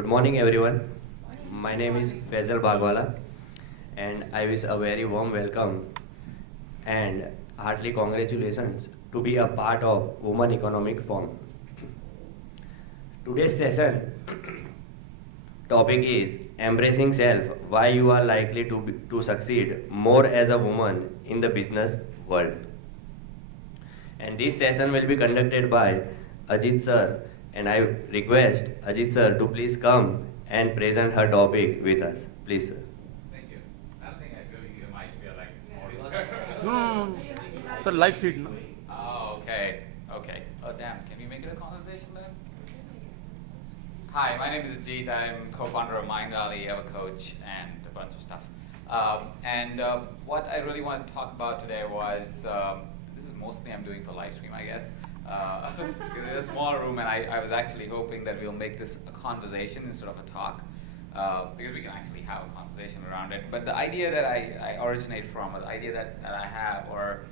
Good morning, everyone. My name is Faisal Bagwala, and I wish a very warm welcome and heartily congratulations to be a part of Women Economic Forum. Today's session topic is embracing self, why you are likely to succeed more as a woman in the business world. And this session will be conducted by Ajit sir, and I request Ajit sir to please come and present her topic with us. Please, sir. Thank you. I don't think I really might feel like small. No. Sir, live feed, no? Oh, okay. Okay. Oh, damn. Can we make it a conversation then? Hi, my name is Ajit. I'm co-founder of Mind Valley. I have a coach and a bunch of stuff. What I really want to talk about today was this is mostly I'm doing for live stream, I guess. Because it's a small room, and I was actually hoping that we'll make this a conversation instead of a talk, because we can actually have a conversation around it. But the idea that I originate from, or the idea that I have, or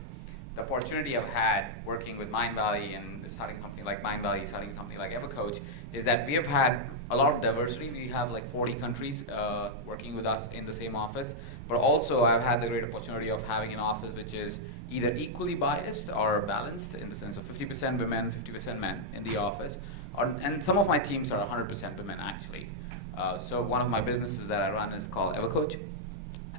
the opportunity I've had working with Mind Valley and starting a company like Mind Valley, starting a company like EverCoach, is that we have had a lot of diversity. We have like 40 countries working with us in the same office, but also I've had the great opportunity of having an office which is either equally biased or balanced, in the sense of 50% women, 50% men in the office. And some of my teams are 100% women, actually. So one of my businesses that I run is called EverCoach,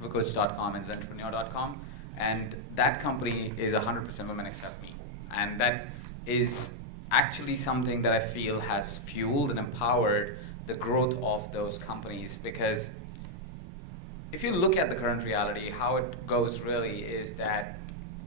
evercoach.com and zentrepreneur.com. And that company is 100% women except me. And that is actually something that I feel has fueled and empowered the growth of those companies, because if you look at the current reality, how it goes really is that,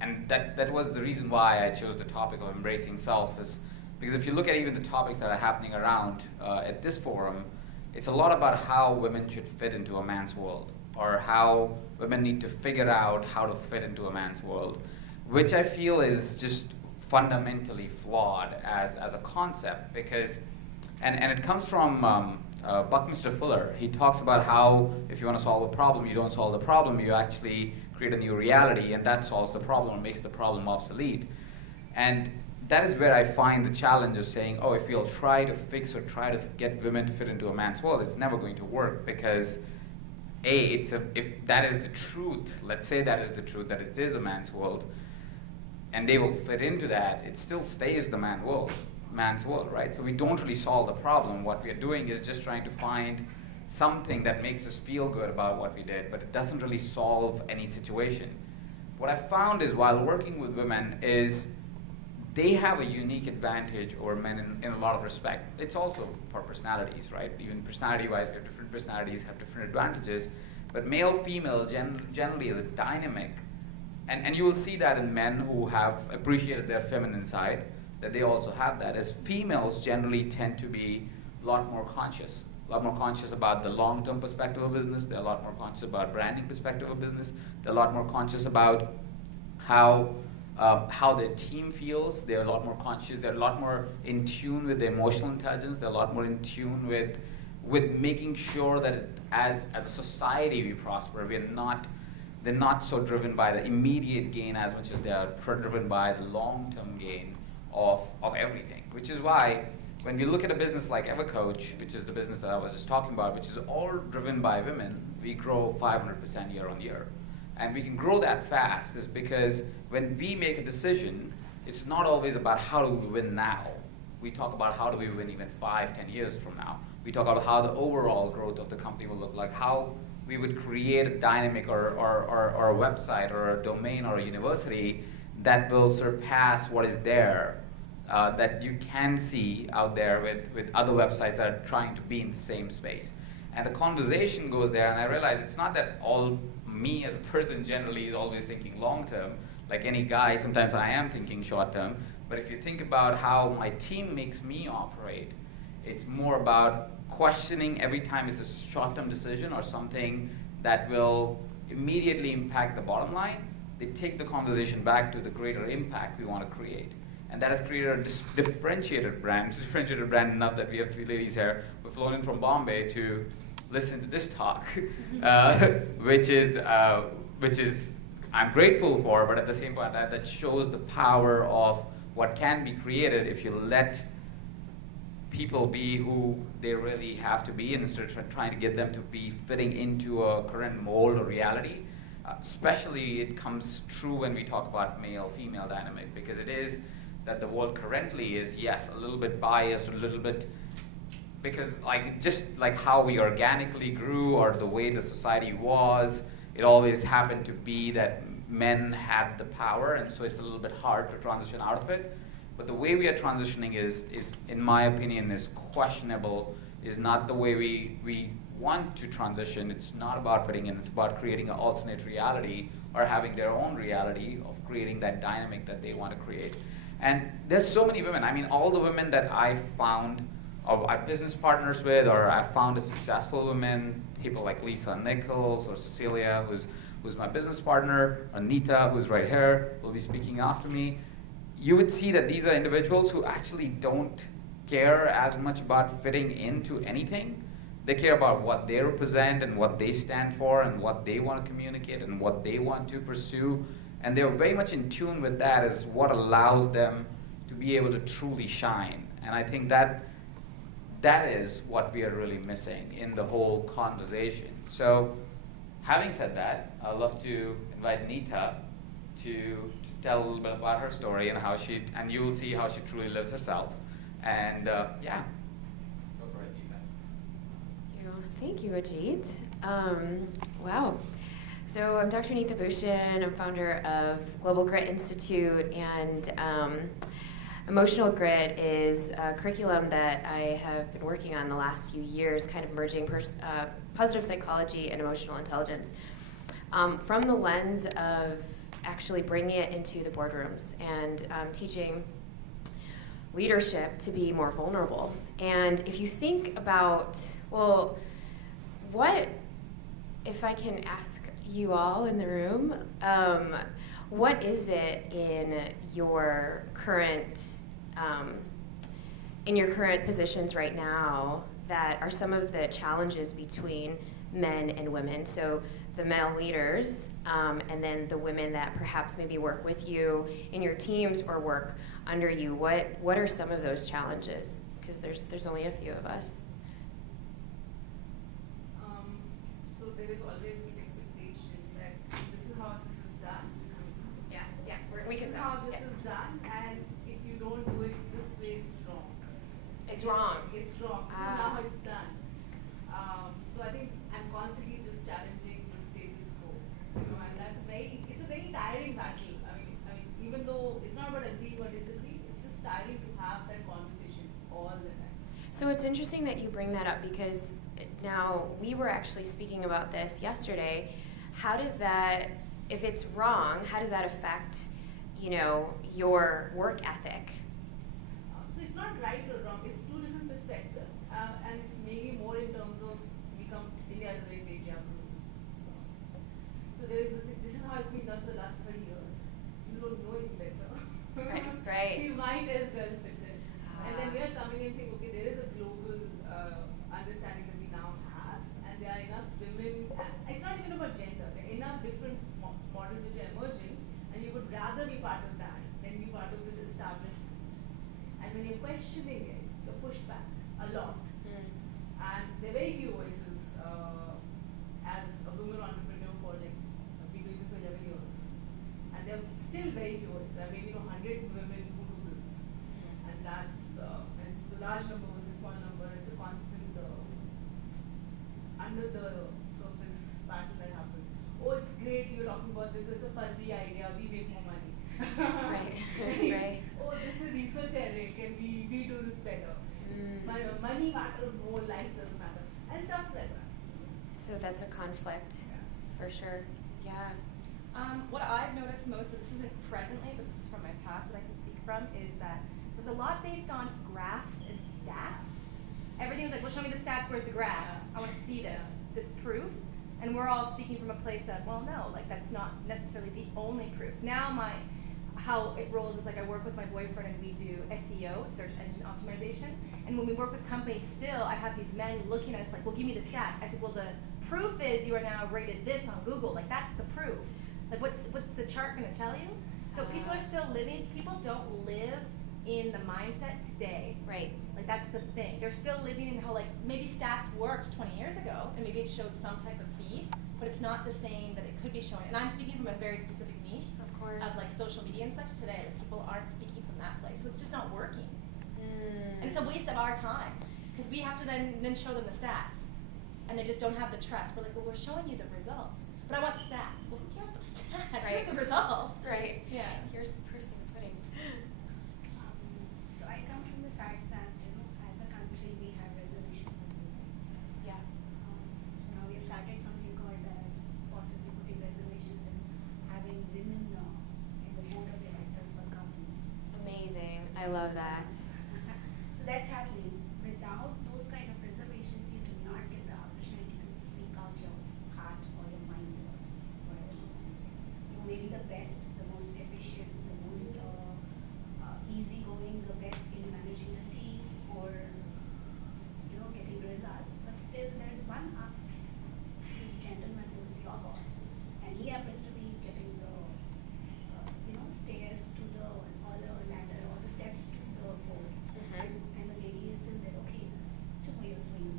and that was the reason why I chose the topic of embracing self, is because if you look at even the topics that are happening around at this forum, it's a lot about how women should fit into a man's world, or how women need to figure out how to fit into a man's world, which I feel is just fundamentally flawed as a concept, because, and it comes from Buckminster Fuller. He talks about how if you want to solve a problem, you don't solve the problem, you actually create a new reality, and that solves the problem, makes the problem obsolete. And that is where I find the challenge of saying, oh, if you'll try to fix or try to get women to fit into a man's world, it's never going to work, because if that is the truth, let's say that is the truth, that it is a man's world, and they will fit into that, it still stays the man's world, right? So we don't really solve the problem. What we are doing is just trying to find something that makes us feel good about what we did, but it doesn't really solve any situation. What I found is, while working with women, is they have a unique advantage over men in a lot of respect. It's also for personalities, right? Even personality-wise, we have different personalities, have different advantages, but male-female generally is a dynamic. And you will see that in men who have appreciated their feminine side, that they also have that, as females generally tend to be a lot more conscious about the long-term perspective of business. They're a lot more conscious about branding perspective of business. They're a lot more conscious about how their team feels. They're a lot more conscious. They're a lot more in tune with their emotional intelligence. They're a lot more in tune with making sure that as a society we prosper. They're not so driven by the immediate gain as much as they are driven by the long-term gain of everything. Which is why when we look at a business like EverCoach, which is the business that I was just talking about, which is all driven by women, we grow 500% year on year. And we can grow that fast is because when we make a decision, it's not always about how do we win now. We talk about how do we win even 5-10 years from now. We talk about how the overall growth of the company will look like, how we would create a dynamic or a website or a domain or a university that will surpass what is there, that you can see out there with other websites that are trying to be in the same space. And the conversation goes there, and I realize it's not that all me as a person generally is always thinking long term. Like any guy, sometimes I am thinking short term. But if you think about how my team makes me operate, it's more about questioning every time it's a short term decision or something that will immediately impact the bottom line. They take the conversation back to the greater impact we want to create. And that has created a differentiated brand. It's a differentiated brand enough that we have 3 ladies here. We've flown in from Bombay to listen to this talk, which is I'm grateful for, but at the same point that shows the power of what can be created if you let people be who they really have to be, and instead of trying to get them to be fitting into a current mold or reality. Especially it comes true when we talk about male-female dynamic, because it is that the world currently is, yes, a little bit biased, a little bit, because like just like how we organically grew or the way the society was, it always happened to be that men had the power, and so it's a little bit hard to transition out of it. But the way we are transitioning is in my opinion, is questionable, is not the way we want to transition. It's not about fitting in, it's about creating an alternate reality or having their own reality of creating that dynamic that they want to create. And there's so many women. I mean, all the women that I found, or I'm business partners with, or I found as successful women, people like Lisa Nichols or Cecilia, who's my business partner, Anita, who's right here, will be speaking after me. You would see that these are individuals who actually don't care as much about fitting into anything. They care about what they represent and what they stand for and what they want to communicate and what they want to pursue. And they're very much in tune with that as what allows them to be able to truly shine. And I think that is what we are really missing in the whole conversation. So having said that, I'd love to invite Nita to tell a little bit about her story and how and you will see how she truly lives herself. And yeah, go for it, Nita. Thank you, Ajit. Wow. So I'm Dr. Nita Bhushan. I'm founder of Global Grit Institute, and Emotional Grit is a curriculum that I have been working on the last few years, kind of merging positive psychology and emotional intelligence from the lens of actually bringing it into the boardrooms and teaching leadership to be more vulnerable. And if you think about, well, what, if I can ask you all in the room, what is it in your current positions right now that are some of the challenges between men and women? So the male leaders, and then the women that perhaps maybe work with you in your teams or work under you. What are some of those challenges? Because there's only a few of us. So there is always the expectation that this is how this is done. Yeah, we This can is tell. how this is done, and if you don't do it this way, it's wrong. It's wrong. It's wrong. This is how it's done. So I think I'm constantly just challenging the status quo, and that's it's a very tiring battle. I mean, even though it's not about agree or disagree, it's just tiring to have that conversation all the time. So it's interesting that you bring that up, because now we were actually speaking about this yesterday. How does that, if it's wrong, how does that affect, your work ethic? So it's not right or wrong. It's two different perspectives, and it's maybe more in terms of India is a very patriarchal. So this is how it's been done for the last 30 years. You don't know it better. Right. So you might as well fit in. And then we are coming and saying, okay, there is a global understanding that we now have, and there are enough women. It's not even about gender. There are enough different models which are emerging, and you would rather be part of that than be part of this establishment. And when you're questioning it, you're pushed back a lot. And there are very few voices. As a woman entrepreneur for I've been doing this for 11 years, and there are still very few voices. There are maybe 100 women who do this, and that's and it's a large number versus a small number. It's a constant under the surface battle that happens. Oh, it's great you're talking about this. It's a fuzzy idea. We make more money. Right. Right. Oh, this is esoteric, and we do this better. Money matters more. Life doesn't matter, and stuff like that. So that's a conflict, for sure. Yeah. What I've noticed most, this isn't presently, but this is from my past that I can speak from, is that there's a lot based on graphs and stats. Everything is like, well, show me the stats, where's the graph? I want to see this proof. And we're all speaking from a place that, well, no, that's not necessarily the only proof. Now how it rolls is I work with my boyfriend and we do SEO, search engine optimization. And when we work with companies still, I have these men looking at us like, well, give me the stats. I said, well, the proof is you are now rated this on Google. That's the proof. What's the chart going to tell you? So people are still living, people don't live in the mindset today. Right. Like that's the thing. They're still living in how like maybe stats worked 20 years ago and maybe it showed some type of feed, but it's not the same that it could be showing. And I'm speaking from a very specific niche Of course. of like social media and such today. Like people aren't speaking from that place, so it's just not working. And it's a waste of our time because we have to then show them the stats, and they just don't have the trust. We're like, well, we're showing you the results, but I want the stats. Well, who cares about the stats? Right. Here's the result. Right. Yeah. Here's the proof in the pudding. So I come from the fact that, as a country we have reservations of women. Yeah. So now we have started something called as possibly putting reservations and having women in the board of directors for companies. Amazing. I love that. So that's happening. Without those kind of reservations, you do not get the opportunity to speak out your heart or your mind or whatever you want to say. You may be the best, the most efficient, the most easygoing, the best in managing a team or getting results, but still there's one up, this gentleman who is your boss, and he happens to be getting the stairs to the or the ladder or the steps to the board, and the lady is still there. Okay, 2 more years for you.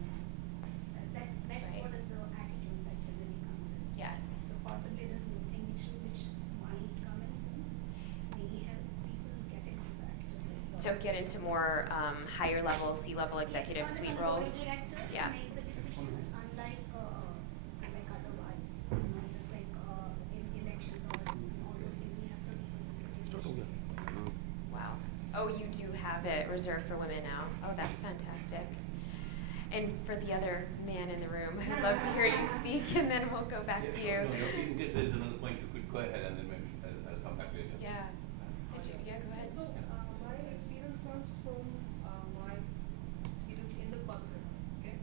That's Right. what is the attitude that generally comes in. Yes. So possibly this new thing which might come in soon may help people get into that. Just like To get into more higher level, C-level executive on the suite board roles. directors Yeah. make the decisions unlike otherwise. Just like in elections or all those things we have 30% representation. Wow. Oh, you do have it reserved for women now. Oh, that's fantastic. And for the other man in the room, I'd love to hear you speak, and then we'll go back to you. In case there's another point, you could go ahead and then maybe I'll come back later. Yeah. Did you? Yeah, go ahead. So, my experience comes from my experience in the corporate, okay?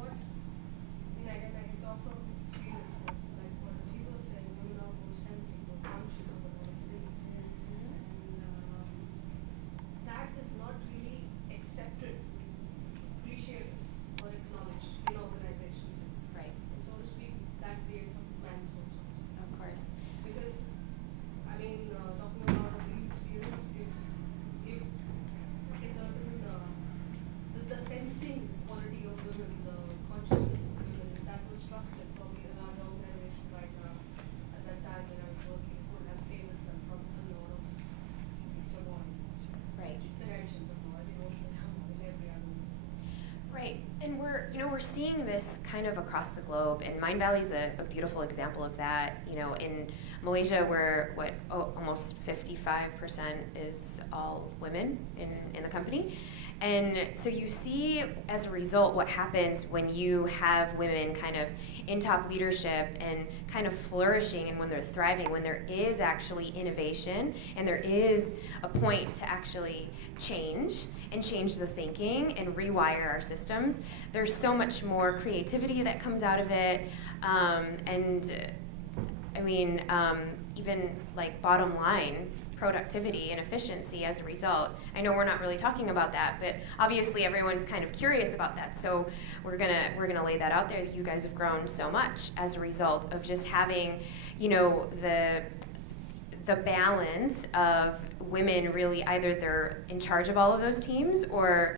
What, I can talk from experience, like what she was saying, women are more sensitive, more conscious of a lot of things. And that is not really accepted, appreciated, or acknowledged in organizations. Right. And so to speak, that creates some blind spots also. Of course. Because, talking about a real experience, if a certain, the sensing quality of women, the consciousness of women, if that was trusted, probably a large organization right now, at that time when I was working, would have saved itself from a lot of turmoil. Right. Financial turmoil, emotional turmoil, every other. Right, and we're seeing this kind of across the globe, and Mind Valley is a beautiful example of that. In Malaysia, where almost 55% is all women in the company, and so you see as a result what happens when you have women kind of in top leadership and kind of flourishing, and when they're thriving, when there is actually innovation and there is a point to actually change the thinking and rewire our systems. There's so much more creativity that comes out of it, even like bottom line productivity and efficiency as a result. I know we're not really talking about that, but obviously everyone's kind of curious about that. So we're gonna lay that out there. You guys have grown so much as a result of just having, the balance of women really either they're in charge of all of those teams or